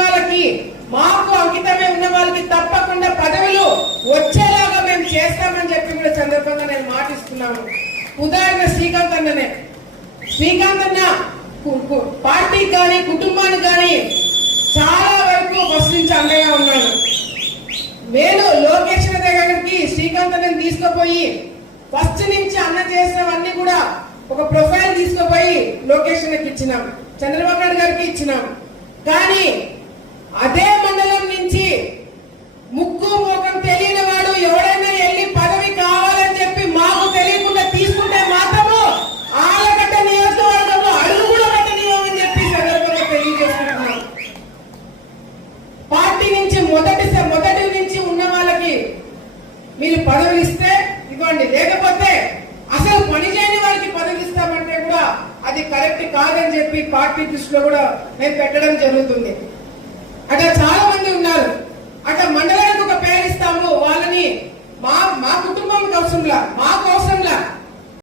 వాళ్ళకి, మాకు అంకితమే ఉన్న వాళ్ళకి తప్పకుండా పదవులు వచ్చేలాగా మేము చేస్తామని చెప్పి కూడా సందర్భంగా నేను మాటిస్తున్నాను. ఉదాహరణ శ్రీకాంత్ అన్ననే. శ్రీకాంత్ అన్న పార్టీకి కానీ కుటుంబానికి కానీ చాలా వరకు ఫస్ట్ నుంచి అండగా ఉన్నాడు. నేను లోకేష్ దగ్గరికి శ్రీకాంత్ అన్నని తీసుకుపోయి ఫస్ట్ నుంచి అన్న చేసినవన్నీ కూడా ఒక ప్రొఫైల్ తీసుకుపోయి లోకేష్ అన్నకి ఇచ్చినాం, చంద్రబాబు నాయుడు గారికి ఇచ్చినాం. కానీ అదే మండలం నుంచి ముక్కు మోకం తెలియని వాడు ఎవరైనా వెళ్ళి పదవి కావాలని చెప్పి మాకు తెలియకుండా తీసుకుంటే మాత్రము ఆలగడ్డ నియోజకవర్గంలో అడుగు కూడా పెట్టనివ్వమని చెప్పి సందర్భంగా తెలియజేస్తున్నాం. పార్టీ నుంచి మొదటి నుంచి ఉన్న వాళ్ళకి మీరు పదవులు ఇస్తే ఇవ్వండి, లేకపోతే అసలు పని చేయని వారికి పదవి ఇస్తామంటే కూడా అది కరెక్ట్ కాదని చెప్పి పార్టీ దృష్టిలో కూడా మేము పెట్టడం జరుగుతుంది. అక్కడ చాలా